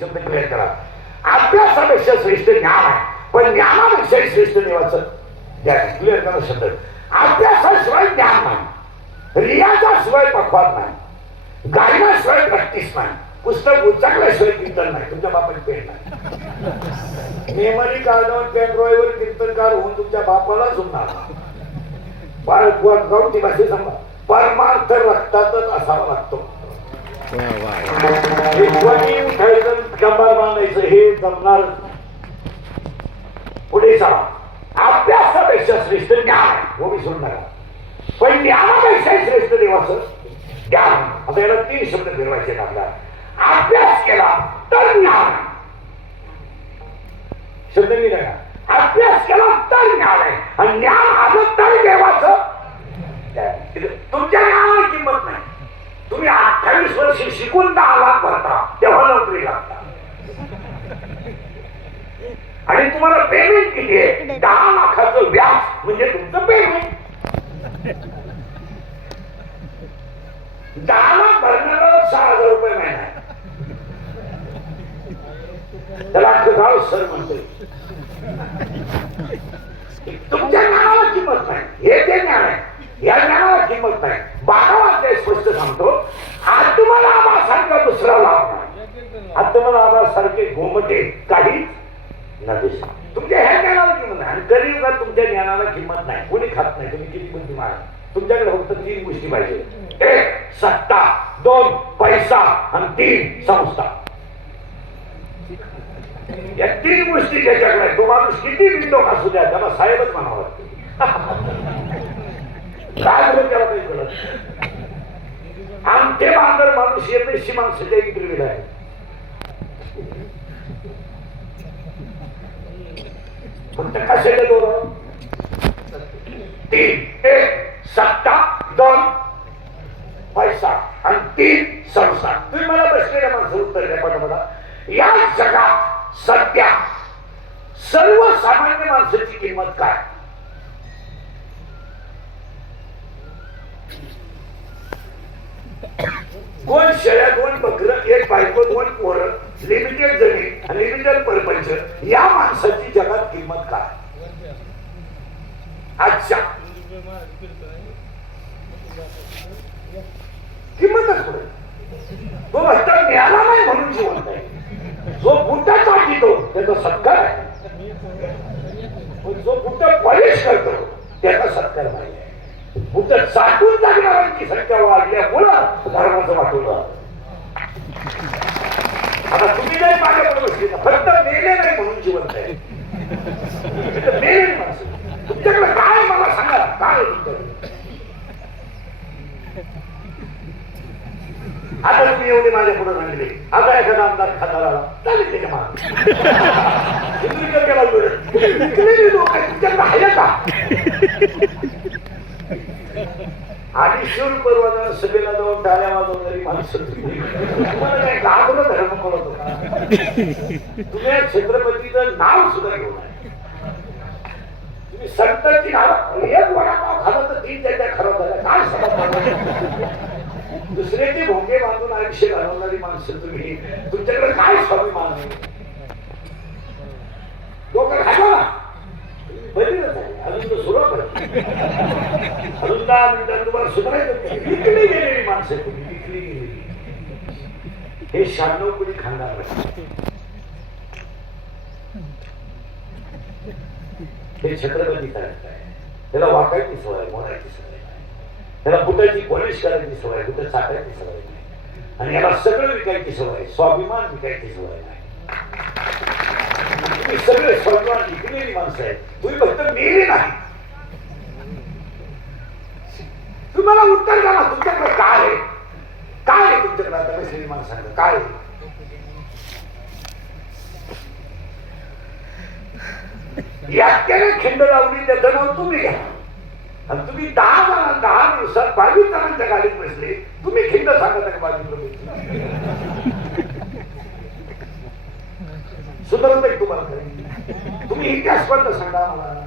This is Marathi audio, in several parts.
शब्द क्लिअर करा. अभ्यासापेक्षा श्रेष्ठ ज्ञान आहे. पण ज्ञानापेक्षा श्रेष्ठ देवाचं ज्ञान क्लिअर करा शब्द. अभ्यासाशिवाय ज्ञान नाही. रियाजाशिवाय पक्वात नाही. गायनाशिवाय प्रॅक्टिस नाही. पुस्तक उचाकल्याशिवाय कीर्तन नाही. तुमच्या बापाने पेन नाही. मेमरी कार्डवर पेन ड्रॉईवर कीर्तनकार होऊन तुमच्या बापाला जुमणार बाळ गावठी भाषेत सांगा. परमार्थ रक्तातच असावा लागतो. कंबर बांधायचं हे जमणार पुढे चला अभ्यासापेक्षा श्रेष्ठ ज्ञान हो मी सोडणार पण ज्ञानापेक्षा श्रेष्ठ देवाचं ज्ञान आता याला तीन शब्द फिरवायचे आहेत आपल्याला अभ्यास केला तर ज्ञान शब्द मी नका अभ्यास केला तर ज्ञान आहे आणि ज्ञान आलं तर देवाचं तुमच्या ज्ञानाला किंमत नाही तुम्ही अठ्ठावीस वर्ष शिकून दहा लाख भरता. तेव्हा नोकरी लागता. आणि तुम्हाला पेमेंट किती आहे? दहा लाखाचं व्याज म्हणजे तुमचं पेमेंट दहा लाख भरणारा सहा हजार रुपये महिना त्याला अख्खं गाव सर म्हणतोय. तुमच्या ज्ञानाला किंमत नाही. हे ते ज्ञान आहे या ज्ञानाला किंमत नाही. बारावाध्याय स्पष्ट सांगतो. आत्मलाभासारखा दुसरा लाभ नाही. घोमटे काहीच नव्हे तुमच्या ह्या ज्ञानाला किंमत नाही. आणि कलियुगात तुमच्या ज्ञानाला किंमत नाही. कोणी खात नाही. तुम्ही किती बुद्धिमान मारा तुमच्याकडे फक्त तीन गोष्टी पाहिजे. एक सत्ता. दोन पैसा. आणि तीन संस्था. या तीन गोष्टी ज्याच्याकडे तो माणूस किती विंडो असू द्या. त्याला साहेबच म्हणावं लागतं. काय बरं त्याला काही कळत नाही. आमचे बांधर माणूस एमएससी माणसाच्या इंटरव्ह्यूला आहे फक्त कशाचे दोन तीन एक सत्ता दोन पैसा आणि तीन संसार. तुम्ही मला बसलेल्या माणसं उत्तर द्या पण मला या जगात सध्या सर्वसामान्य माणसाची किंमत काय कोण शेळ्या दोन बकर एक बायको दोन पोरं लिमिटेड जमीन लिमिटेड परपंच या माणसाची जगात किंमत काय? अच्छा. किंमतच पुढे तो भ्रष्टा मिळाला नाही म्हणून जीवन आहे जो बुट चाटितो त्याचा सत्कार आहे. जो बुट पॉलिश करतो त्याचा सत्कार नाही आहे. बुट चाटून लागणाऱ्यांची संख्या वाढल्यामुळे धर्माचं वाटवलं आता तुम्ही नाही माझ्याकडे बसले फक्त मेले नाही म्हणून जिवंत आहे मेले तुमच्याकडे काय मला सांगा काय आता तुम्ही एवढे माझ्या पुढे सांगितले आता एखादा आमदार खाणार आला चालेल त्याच्या मला तुम्ही केला लोक आहेत, तुमच्याकडे आहे का अडीचशे रुपये रोजानं सभेला जाऊन टाळ्या वाजवणारी माणसं तुम्ही. तुम्हाला काय गाभरं धर्म कळत तुम्ही या छत्रपतीचं नाव सुद्धा घेऊन तुम्ही संतांची नाव एक वडापाव खाला तर तीन त्याच्या खराब झाल्या. काय समजणार दुसऱ्याचे भोंगे बांधून आयुष्य घालवणारी माणसं तुम्ही. तुमच्याकडे काय स्वाभिमान आहे? डोकं घालवा ना? बरीच आहे अजून सुरुवात आहे अजून दहा मिनिटात तुम्हाला सुधारायचं विकली गेलेली माणसं तुम्ही विकली गेलेली हे शहाण्णव कोणी खाणार हे छत्रपती करायचं आहे त्याला वाकायची सवय मोडायची सवय त्याला बुटाची पॉलिश करायची सवय बुट चाकायची सवय नाही आणि याला सगळं विकायची सवय स्वाभिमान विकायची सवय नाही तुम्ही सगळे स्वाभिमान विकलेली माणसं आहेत. तुम्ही फक्त मेले नाही तुम्हाला उत्तर द्याला तुमच्याकडे काय आहे? काय आहे तुमच्याकडे? आता बसलेली माणसांकडे काय आहे? याच्याने खिंड लावली त्या नाव तुम्ही घ्या. आणि तुम्ही दहा जण दहा दिवसात बावीस जणांच्या गाडीत बसले तुम्ही खिंड सांगत आहे बावीस सुधारत आहे तुम्हाला खरी तुम्ही इतिहास पण सांगा मला.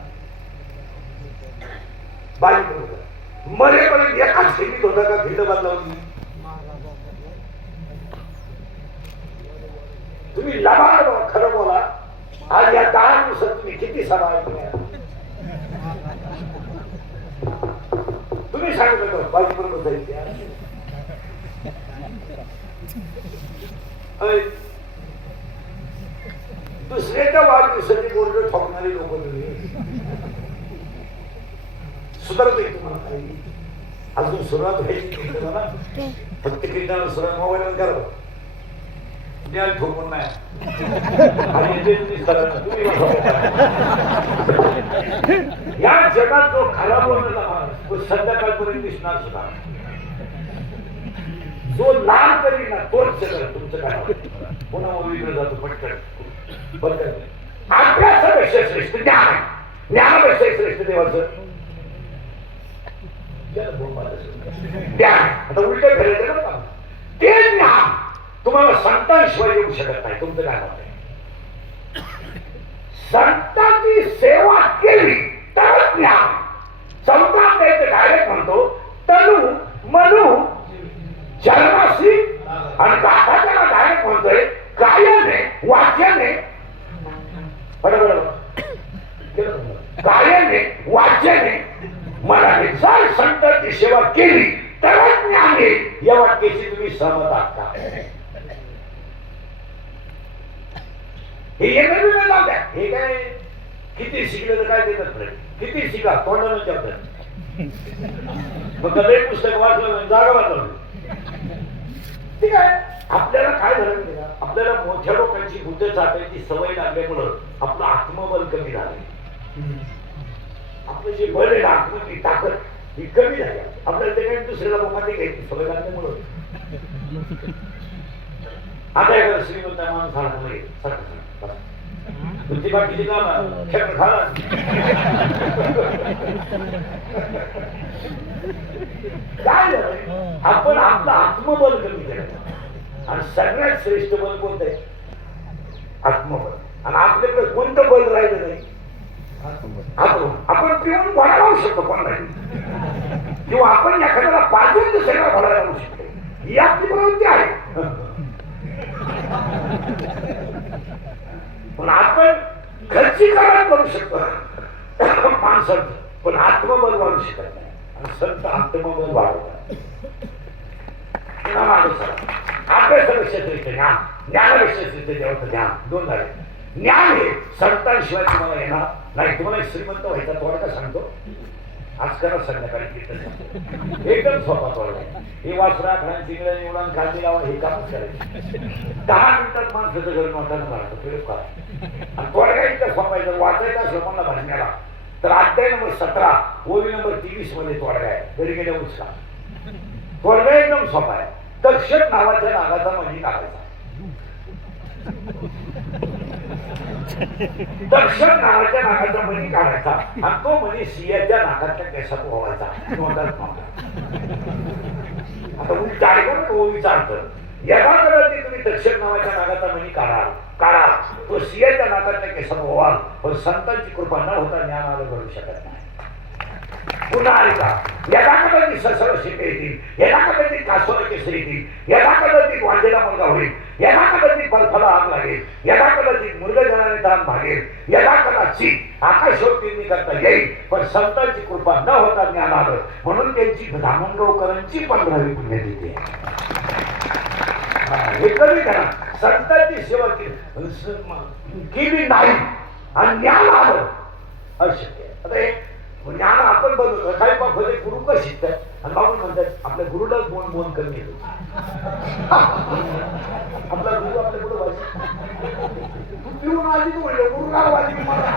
बावीस बरोबर मरेपर्यंत एकाच खिंडीत होता का खिंड होती? तुम्ही लबाड बोला खरं बोला. आज या दहा दिवसात तुम्ही किती सभा ऐकल्या? तुम्ही सांगत होता बाईक बरोबर जाईल त्या. अय, दुसऱ्याच्या वाढदिवसाची बोर्ड ठोकणारी लोक तुम्ही. सुधारत तुम्हाला काही? अजून सुरुवात व्हायची फक्त कीर्तनाला सुरुवात मोबाईल करा. ज्ञान ठोकून नाही. या जगात जो खरा बोलणारा माणूस तो संध्याकाळपर्यंत दिसणार सुद्धा. जो लाल करी ना तोच सगळं तुमचं काय. पुन्हा ओळीकडे जातो पटकन. पटकन अभ्यासापेक्षा श्रेष्ठ ज्ञान ज्ञानापेक्षा श्रेष्ठ देवाचं. ज्ञान आता उलट फिरायचं ना ते ज्ञान तुम्हाला संतांशिवाय येऊ शकत नाही. तुमचं काय मत आहे? संतांची सेवा केली तर ज्ञान. संतान द्यायचं डायरेक्ट म्हणतो तनु मनु जन्माशी आणि गाथा त्याला डायरेक्ट म्हणतोय कायने वाच्याने. बरोबर? कायने वाच्याने. मनाने जर संतांची सेवा केली तर ज्ञान येईल. या वाक्याशी तुम्ही सहमत आहात का? हे येणं हे काय? किती शिकलं तर काय देतात नाही किती शिका? तोंडानं जपतात मग कधी पुस्तक वाचलं जागा वाचलं ठीक आहे. आपल्याला काय झालं आपल्याला मोठ्या लोकांची बुद्ध चाटायची सवय लागल्यामुळं आपलं आत्मबल कमी झालं आपलं जे बल आहे ना आत्मची ताकद ही कमी झाली. आपल्याला ते काही दुसऱ्याला लोकांनी घ्यायची. सवय लागल्यामुळं आता एखादा श्रीमंत माणूस सांगतो म्हणजे सारखं तुमची बाकीची काम. खेळ झाला काय झालं? आपण आपलं आत्मबल कमी केलं. आणि सगळ्यात श्रेष्ठ बल कोणतं आहे? आत्मबल. आणि आपल्याकडे कोणतं बल राहिलं नाही? आपण आपण पिऊन कोणाला राहू शकतो कोणाला किंवा आपण एखाद्याला पाजून दुसऱ्याला भरायला राहू शकतो. ही आपली प्रवृत्ती आहे. पण आपण घरची कारण करू शकतो. माणसं पण आत्मबल वाढू शकत नाही. आणि संत आत्मबल वाढवतात. अभ्यासापेक्षा श्रेष्ठ ज्ञान. ज्ञानापेक्षा श्रेष्ठ ज्ञान. दोन झाले. ज्ञान हे संतांशिवाय तुम्हाला येणार नाही. तुम्हाला एक श्रीमंत व्हायचा थोडा सांगतो. आज करा संध्याकाळी एकदम स्वतः थोडा. हे वासरा खाण चिंगळ्या निवडून खाली लावा हे कामच करायचं. दहा मिनिटात माणसाचं घर नोटानं मारतो प्रयोग करा. आणि थोडा इतकं जर वाचायचा असलं मला भाजण्याला तर अध्याय नंबर सतरा ओवी नंबर तेवीसमध्ये तोडगा आहे. घरी गेल्या उचका तोडगा एकदम सोपा आहे. दक्षिण नावाच्या नागाचा म्हणजे काढायचा. दक्षिण नावाच्या नागाचा मणी काढायचा. आणि तो मणी सियाच्या नाकाच्या केसात ओवायचा आता उलट ऐकून तो विचारतं. यथाकडे कदाचित तुम्ही दक्षिण नावाच्या नागाचा मणी काढाल. काढाल. तो सियाच्या नाकाच्या केसात ओवाल पण संतांची कृपा न होता ज्ञान आलं करू शकत नाही. पुन्हा ऐका यदा कदाचित ससळ शिपे येतील. यदा कदाचित कासोला केसर येतील. यदा कदाचित वांजेला मुलगा होईल. यदा कदाचित बर्फाला आग लागेल. यदा मुर्गजनाने दान भागेल. यदा कदाचित आकाशवर करता येईल. पण संतांची कृपा न होता ज्ञान आलं म्हणून त्यांची धामणगावकरांची पंधरावी पुण्यतिथी आहे हे कमी करा. संतांची सेवा केली. नाही. आणि ज्ञान आलं अशक्य. आता म्हणजे ज्ञान आपण बनवतो. बा भले गुरु का शिकताय आणि बाबा म्हणतात आपल्या गुरुलाच बोल बोन कमी येतो आपला गुरु आपल्या गुरु वाची तू पिऊन आली तू म्हणलं गुरु का वाजी मला.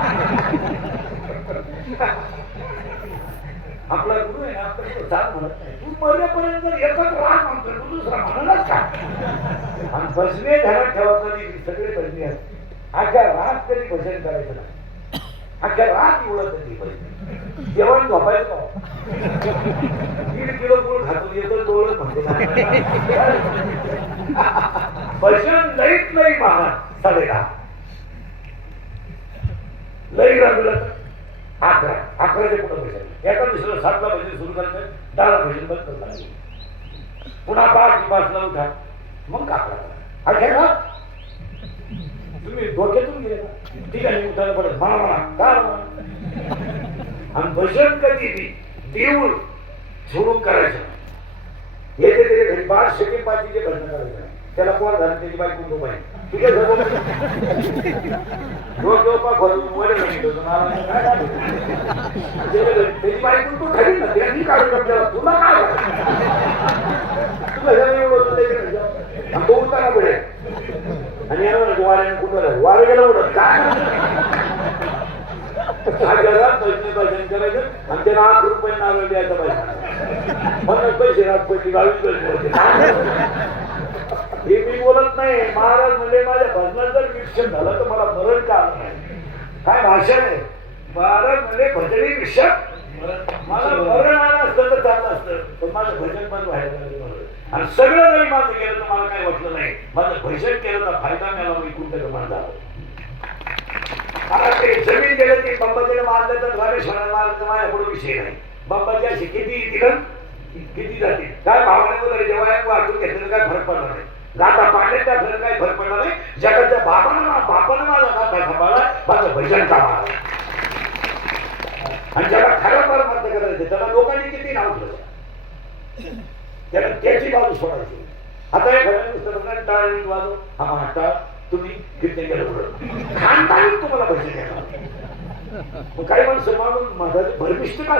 आपला गुरु आहे ना आपल्याकडे चाल म्हणत नाही. तू मरेपर्यंत जर एकच राग म्हणतो तू दुसरा म्हणूनच का आणि भजने घरात ठेवा कधी सगळे भजने आहेत. अख्या रात कधी भजन करायचं नाही. अख्या रात एवढं कधी भजन जेवण झोपायचं. दीड किलो गुळ खातो येतो डोळत म्हणते भजन लईत नाही महाराज साडेदहा. लई लागलं अकरा. अकराचे कुठं भजन एका दुसरं सातला भजन सुरू करतात दहाला भजन बंद करतात पुन्हा पाच पाचला उठा. मग अकरा अकरा तुम्ही डोक्यातून गेले ना. ठीक आहे उठायला पडत म्हणा म्हणा. का म्हणा? आणि भजन कधी बी देऊन सोडून करायचं हे येते त्याच्या घरी बाळ सेकंड पाचीचे भजन करायचं त्याला कोण झालं त्याची बायको कुटुंब आहे तुझ्या जवळ रोज रोज वर घरी- त्याची बायको तू ना? त्यांनी काढून तुला काय तुला हे एवढं आणि तो उतारा पडेल आणि यानं वाऱ्याने कुठं वारं गेलं उडत. काय? हा घरात भजन भजन करायचं आणि त्याला आठ रुपये नारळ द्यायचा पाहिजे पन्नास पैसे रात पैसे बावीस पैसे हे मी बोलत नाही. महाराज म्हणजे माझ्या भजनात जर विक्षण झालं तर मला मरण का नाही? काय भाषण आहे? महाराज म्हणजे भजनी विषय मला मरण आलं असतं तर चाललं असतं. पण माझं भजन पण व्हायला आणि सगळं जरी माझं केलं तर मला काही वाटलं नाही. माझं भजन केलं तर फायदा मिळाला मी कुठं कमान झालं मला ते जमीन गेलं ते बंबाजीला मारलं तर रामेश्वराला मारलं तर माझ्या पुढे विषय नाही. बंबाजी अशी किती येतील किती जातील काय भावने वगैरे जेव्हा वाटून घेतलं काय फरक पडणार नाही. गाता पाण्यात त्या तर काय फरक पडणार नाही. जगाच्या बापानं बापानं माझा गाथा सांभाळला माझं भजन सांभाळा आणि ज्याला खरं परमार्थ करायचं त्याला लोकांनी किती नाव ठेवलं? त्याला त्याची बाजू सोडायची. आता हे घरात नुसतं म्हणतात, टाळ वाजव हा म्हणा टाळ तुम्ही कीर्तन केलं पुढं खानदानी तुम्हाला भजन केलं मग काही माणसं मागून माझा भरमिष्ट का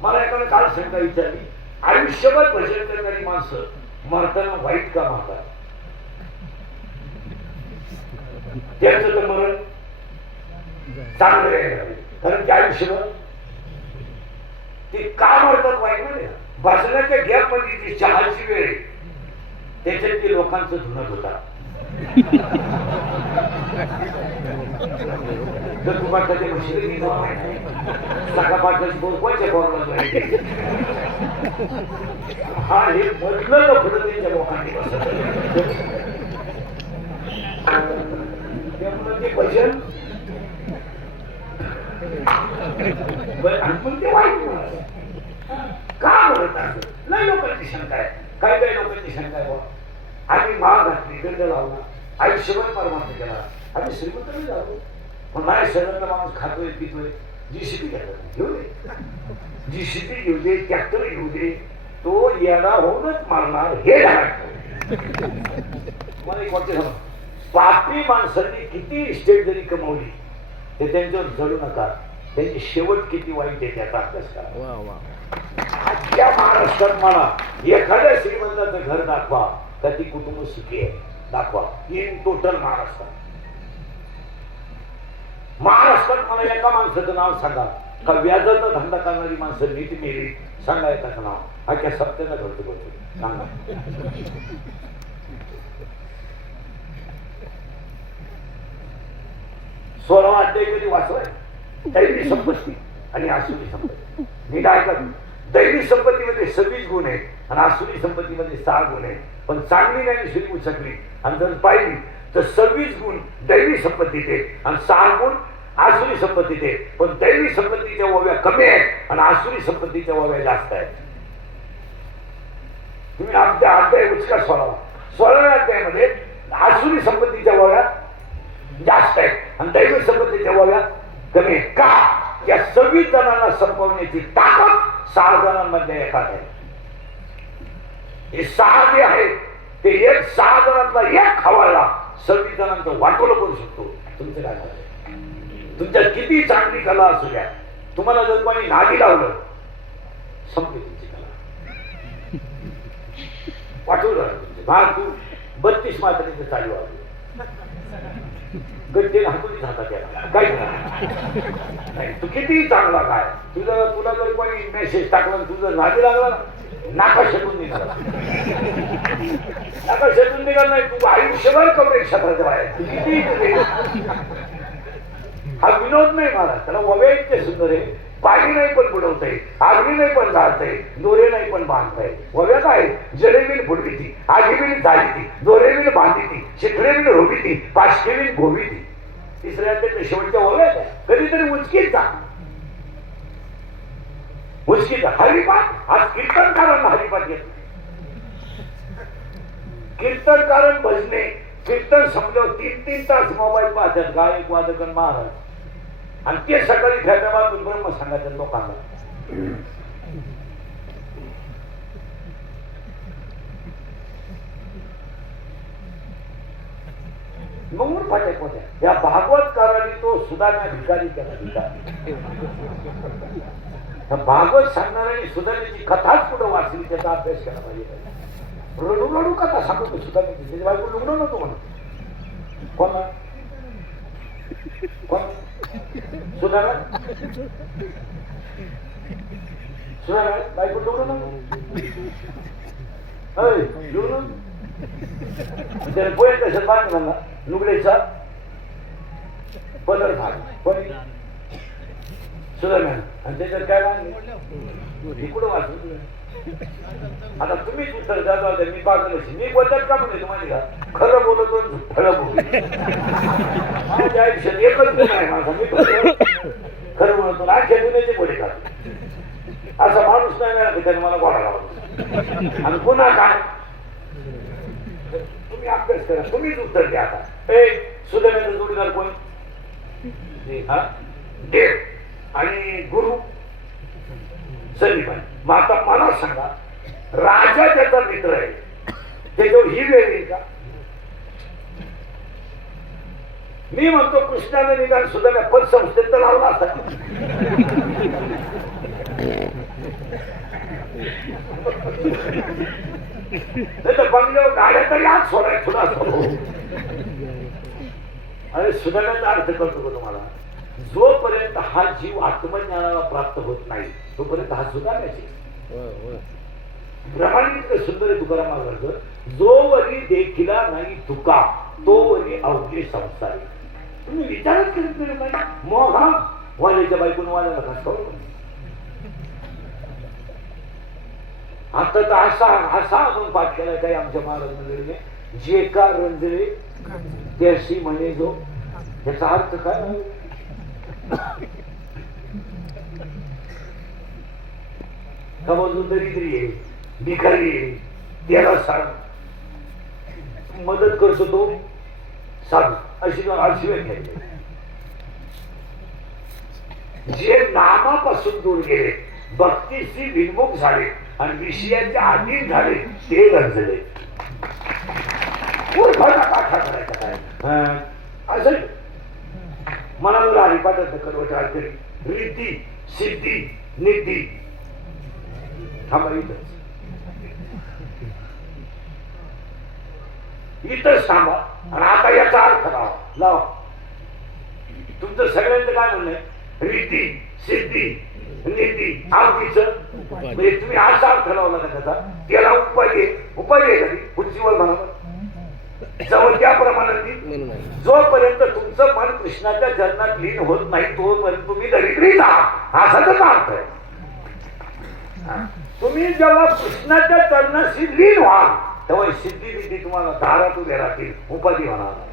मला एकानं काल शंका विचारली आयुष्यभर भजन करणारी माणसं मरताना वाईट का मारतात? त्यांचं तर मरण चांगलं आहे कारण त्या आयुष्यभर ते का मरतात वाईट म्हणजे भाषणाच्या गॅपमध्ये जी चहाची वेळ आहे त्याच्यात ते लोकांचं धुणत होता जर तुम्हाला कधी मुश्किल सकाळपासून बोलवायच्या बोलला हा हे मधलं लफडं त्यांच्या लोकांनी बसवलं. त्यामुळं ते भजन बरं, आणि मग ते वाईट म्हणाले. का म्हणत असं नाही लोकांची शंका आहे काही काही लोकांची शंका आहे बुवा. आम्ही माळ घातली गंध लावला आयुष्यभर परमार्थ केला आम्ही श्रीमंत नाही झालो पण माझ्या शहरातला माणूस खातोय पितोय. जी शिपी घेतो घेऊ दे. जी शिपी घेऊ दे ट्रॅक्टर घेऊ दे तो येडा होऊनच मारणार हे मला एक सांग. पापी माणसांनी किती इस्टेट जरी कमवली ते त्यांच्यावर जळू नका. त्यांची शेवट किती वाईट आहे त्याचा अभ्यास करा. आजच्या महाराष्ट्रात मला एखाद्या श्रीमंताचं घर दाखवा का ती कुटुंब सुखी आहे. दाखवा. इन टोटल महाराष्ट्रात महाराष्ट्रात मला एका माणसाचं नाव सांगा. का व्याजाचा धंदा करणारी माणसं नीट मेली. सांगा एकाचं नाव. अख्या सत्यानं घडतो करतो सांगा. सोळा अध्याय कधी वाचलाय दैवी संपत्ती. आणि असू संपत्ती. नीट करू? दैवी संपत्तीमध्ये सव्वीस गुण आहेत आणि आसुरी संपत्तीमध्ये सहा गुण आहेत. पण चांगली नाही शिकवू शकली आणि जर पाहिली तर सव्वीस गुण दैवी संपत्तीत आहेत आणि सहा गुण आसुरी संपत्तीत आहेत. पण दैवी संपत्तीच्या ओव्या कमी आहेत आणि आसुरी संपत्तीच्या ओव्या जास्त आहेत. तुम्ही अध्याय अध्याय उचका सोळावा. सोळाव्या अध्यायामध्ये आसुरी संपत्तीच्या ओव्या जास्त आहेत आणि दैवी संपत्तीच्या ओव्या कमी आहेत. का? या सव्वीस जणांना संपवण्याची ताकद सहा जणांमध्ये एकात आहे. हे सहा जे आहेत ते एक सहा जणांतला एक खवायला सव्वीस जणांचं वाटोलं करू शकतो. तुमचं काय झालं तुमच्या किती चांगली कला असू द्या. तुम्हाला जर कोणी नागी लावलं संपली तुमची कला. वाटवलं तुमचे. भाग तू बत्तीस मात्रेचं चालू आहे. गड्डे हातून हातात त्याला. काही नाही तू किती चांगला काय तुझं तुला जर कोणी मेसेज टाकला तुझं नादी लागला नाका शेतून निघाला. नाका शेतून निघाला नाही तू आयुष्यभर कवरे क्षेत्रात बाहेर तू किती हा विनोद नाही मला त्याला ववे इतके सुंदर आहे. पाणी नाही पण बुडवतय आगवी नाही पण जाळतंय दोरे नाही पण बांधताय वगैरे काय जडेवीन बुडविती आगीबीन जाळीती दोरेबीन बांधिती शिखरेबीन रोविती पाचकेवीन गोविती तिसऱ्या शेवटच्या वव्या कधीतरी उचकीत जा. उचकीत जा. हरिपाठ आज कीर्तनकारांना हरिपाठ घेत कीर्तनकारण भजने कीर्तन संपल्यावर तीन तीन तास मोबाईल पाहतात. गायक वादकन महाराज. आणि ते सकाळी खेळाबाद ब्रह्म सांगायचं लोकांना. मंगूर फाटे पोट्या या भागवतकाराने तो सुधारणा भिकारी केला भिकारी भागवत सांगणाऱ्याने सुधारण्याची कथाच कुठं वाचली त्याचा अभ्यास केला पाहिजे. रडू रडू कथा सांगतो सुधारण्याची त्याची बायको लुगडं नव्हतो म्हणून. कोणा? कोण? बायको लुगडं नव्हतं त्याने पोहे कसं बांध म्हणला लुगडेचा पदर भाग. पण सुधारणा आणि त्याच्यात काय बांधले कुठं वाचलं? आता तुम्हीच उत्तर द्या जाऊ मी पागल असेल मी बोलतात का म्हणे तुम्हाला का? खरं बोलतो आणि खरं बोलतो. माझ्या आयुष्यात एकच गुण आहे माझा मी खरं बोलतो आणि गुन्ह्याचे बोले का असा माणूस नाही मिळाला की त्याने मला गोडा लावला. आणि पुन्हा काय? तुम्ही अभ्यास करा तुम्हीच उत्तर द्या आता. ए सुधारण्याचा जोडीदार कोण? हा? देव. आणि गुरु. सलीबाई मग आता मला सांगा राजा त्याचा मित्र आहे. त्याच्यावर ही वेळ येईल का? मी म्हणतो कृष्णाने निदान सुधारण्या पदसंस्थेत तर लावला असता. नाही तर बंगल्यावर गाड्या तरी आज सोडाय थोडा अरे सुधारण्याचा अर्थ करतो तुम्हाला? जोपर्यंत हा जीव आत्मज्ञानाला प्राप्त होत नाही तोपर्यंत हा सुधारण्याची प्रमाणित सुंदर तुकाराम महाराज जोवरी देखिला नाही तुका तोवरी अवघे संसारी. तुम्ही विचारच करीत नाही बाई. मग हा वाल्याच्या बायकून वाल्याला करू आता तर असा असा आपण पाठ केला काही आमच्या महाराज मंडळीने जे का रंजले त्याशी म्हणे जो. त्याचा अर्थ काय? समजून दरिद्री आहे भिकारी आहे त्याला सांग मदत करतो तो साधू अशी अशी व्याख्या आहे. जे नामापासून दूर गेले भक्तीशी विनमुख झाले आणि विषयाच्या अधीन झाले ते गरजले मूर्खाला काठा करायचा काय? असं हरिपाठात करवट तरी रिद्धी सिद्धी निधी थांबा इथंच थांबा. आणि आता याचा अर्थ लावा. लावा. तुमचं सगळ्यांचं काय म्हणणं रीती सिद्धी नीती आवडीच म्हणजे तुम्ही असा अर्थ लावला का त्याचा? त्याला उपाय उपाय कधी पुढची वर म्हणा बरं. जवळ त्या प्रमाणात जोपर्यंत तुमचं मन कृष्णाच्या चरणात लीन होत नाही तोपर्यंत तुम्ही दरिद्रीच आहात असा त्याचा अर्थ आहे. हा. तुम्ही जेव्हा कृष्णाच्या चरणाशी लीन व्हाल तेव्हा ही सिद्धी विद्धी तुम्हाला दारात उभे राहतील उपाधी होणार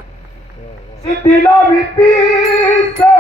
सिद्धीला सिद्धीला